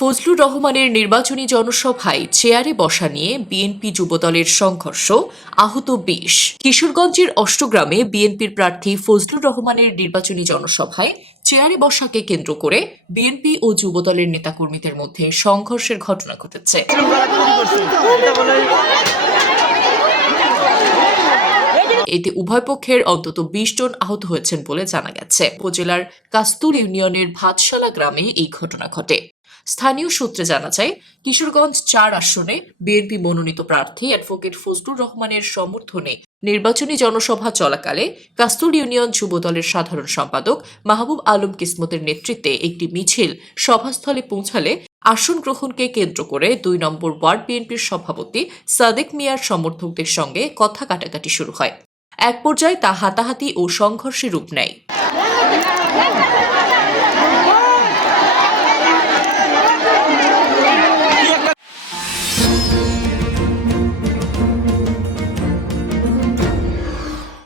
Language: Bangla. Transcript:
ফজলুর রহমানের নির্বাচনী জনসভায় চেয়ারে বসা নিয়ে বিএনপি যুবদলের সংঘর্ষ, আহত বিশ। কিশোরগঞ্জের অষ্টগ্রামে বিএনপির প্রার্থী ফজলুর রহমানের নির্বাচনী জনসভায় চেয়ারে বসাকে কেন্দ্র করে বিএনপি ও যুবদলের নেতাকর্মীদের মধ্যে সংঘর্ষের ঘটনা ঘটেছে। এতে উভয় পক্ষের অন্তত বিশ জন আহত হয়েছেন বলে জানা গেছে। উপজেলার কাস্তুর ইউনিয়নের ভাতশালা গ্রামে এই ঘটনা ঘটে। স্থানীয় সূত্রে জানা যায়, কিশোরগঞ্জ চার আসনে বিএনপি মনোনীত প্রার্থী অ্যাডভোকেট ফজলুর রহমানের সমর্থনে নির্বাচনী জনসভা চলাকালে কাস্তুর ইউনিয়ন যুবদলের সাধারণ সম্পাদক মাহবুব আলম কিসমতের নেতৃত্বে একটি মিছিল সভাস্থলে পৌঁছালে আসন গ্রহণকে কেন্দ্র করে দুই নম্বর ওয়ার্ড বিএনপির সভাপতি সাদেক মিয়ার সমর্থকদের সঙ্গে কথা কাটাকাটি শুরু হয়। এক পর্যায়ে তা হাতাহাতি ও সংঘর্ষে রূপ নেয়।